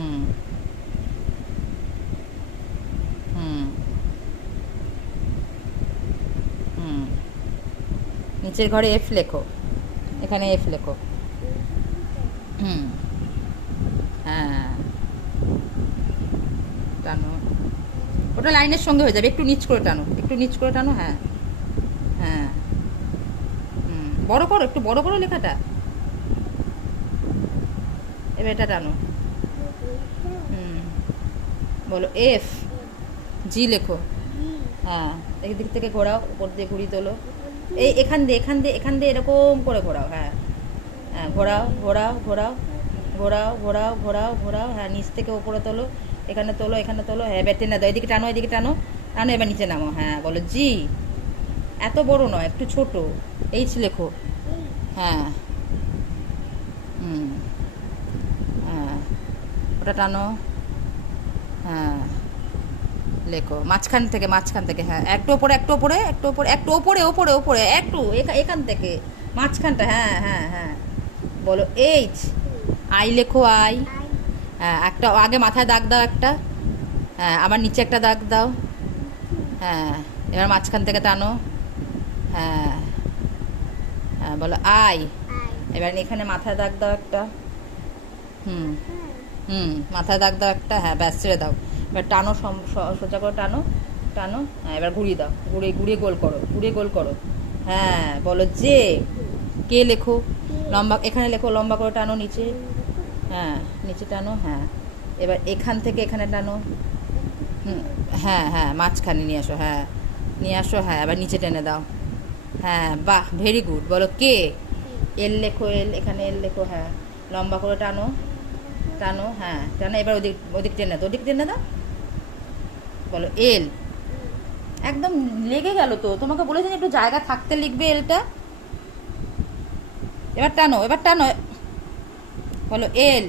হুম হুম হুম নিচের ঘরে এফ লেখো, এখানে এফ লেখো। হুম হ্যাঁ টানো, ওটা লাইনের সঙ্গে হয়ে যাবে, একটু নিচ করে টানো, একটু নিচ করে টানো, হ্যাঁ হ্যাঁ। হুম বড় করো, একটু বড় করো লেখাটা, এবার এটা টানো। হুম বলো এফ, জি লেখো। হ্যাঁ এই দিক থেকে ঘোরাও, উপর দিয়ে ঘুরিয়ে তোলো, এই এখান দিয়ে এখান দিয়ে এখান দিয়ে এরকম করে ঘোরাও, হ্যাঁ হ্যাঁ ঘোরাও ঘোরাও ঘোরাও ঘোরাও ঘোরাও ঘোরাও ঘোরাও, হ্যাঁ নিচ থেকে উপরে তোলো, এখানে তোলো এখানে তোলো, হ্যাঁ এবার টেনে দাও, এদিকে টানো এদিকে টানো, টানো এবার নিচে নামো, হ্যাঁ বলো জি। এত বড় নয়, একটু ছোট, এইচ লেখো। হ্যাঁ হুম হ্যাঁ ওটা টানো, হ্যাঁ লেখো মাঝখান থেকে, হ্যাঁ একটু ওপরে একটু ওপরে একটু ওপরে একটু ওপরে ওপরে ওপরে একটু এখান থেকে মাঝখানটা, হ্যাঁ হ্যাঁ হ্যাঁ বলো এইচ, আই লেখো আই। হ্যাঁ একটা আগে মাথায় দাগ দাও একটা, হ্যাঁ আবার নিচে একটা দাগ দাও, হ্যাঁ এবার মাঝখান থেকে টানো, হ্যাঁ হ্যাঁ বলো আই। এবার এখানে মাথায় দাগ দাও একটা, হুম হুম মাথায় দাগ দাও একটা, হ্যাঁ ব্যাস ছেড়ে দাও। এবার টানো সোজা করে টানো, টানো, হ্যাঁ এবার ঘুরিয়ে দাও, ঘুরিয়ে ঘুরিয়ে গোল করো, ঘুরিয়ে গোল করো, হ্যাঁ বলো যে, কে লেখো, লম্বা এখানে লেখো, লম্বা করে টানো নিচে, হ্যাঁ নিচে টানো, হ্যাঁ এবার এখান থেকে এখানে টানো, হুম হ্যাঁ হ্যাঁ মাঝখানে নিয়ে আসো, হ্যাঁ নিয়ে আসো, হ্যাঁ এবার নিচে টেনে দাও, হ্যাঁ বাহ ভেরি গুড, বলো কে, এল লেখো, এল এখানে এল লেখো, হ্যাঁ লম্বা করে টানো, টানো, হ্যাঁ টানো, এবার ওদিক ওদিক টেনে দাও, ওদিক টেনে দাও, বলো এল। একদম লেগে গেল তো, তোমাকে বলেছেন একটু জায়গা থাকতে লিখবে এলটা, এবার টানো এবার টানো, বলো এল।